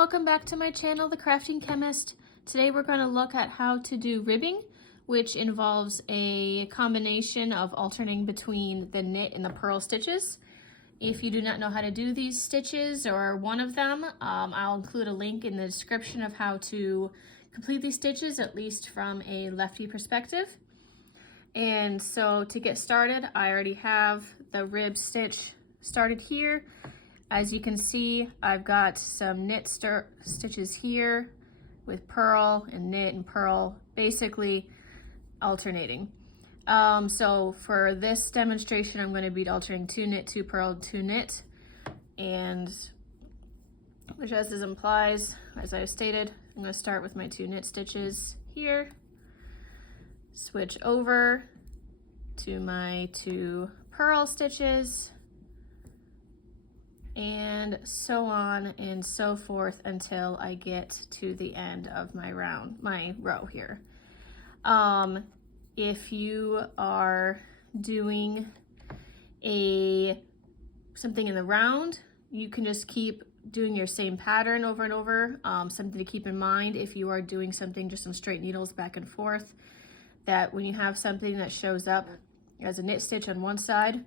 welcome back to my channel, The Crafting Chemist. Today we're going to look at how to do ribbing, which involves a combination of alternating between the knit and the purl stitches. If you do not know how to do these stitches or one of them, I'll include a link in the description of how to complete these stitches, at least from a lefty perspective. And so to get started, I already have the rib stitch started here. As you can see, I've got some knit stitches here with purl and knit and purl, basically alternating. So for this demonstration, I'm going to be alternating 2 knit, 2 purl, 2 knit, and which as this implies, as I stated, I'm going to start with my 2 knit stitches here, switch over to my 2 purl stitches, and so on and so forth until I get to the end of my row here. If you are doing something in the round, you can just keep doing your same pattern over and over. Something to keep in mind if you are doing something, just some straight needles back and forth, that when you have something that shows up as a knit stitch on one side,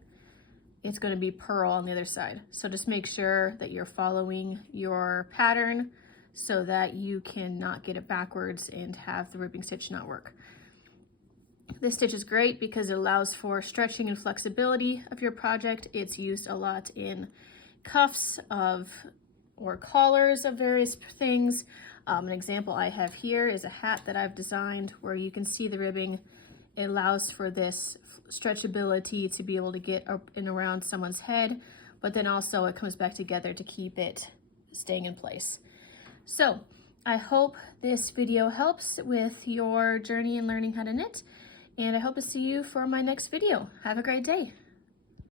it's going to be purl on the other side. So just make sure that you're following your pattern so that you cannot get it backwards and have the ribbing stitch not work. This stitch is great because it allows for stretching and flexibility of your project. It's used a lot in cuffs or collars of various things. An example I have here is a hat that I've designed where you can see the ribbing. It allows for this stretchability to be able to get up and around someone's head, but then also it comes back together to keep it staying in place. So I hope this video helps with your journey in learning how to knit, and I hope to see you for my next video. Have a great day.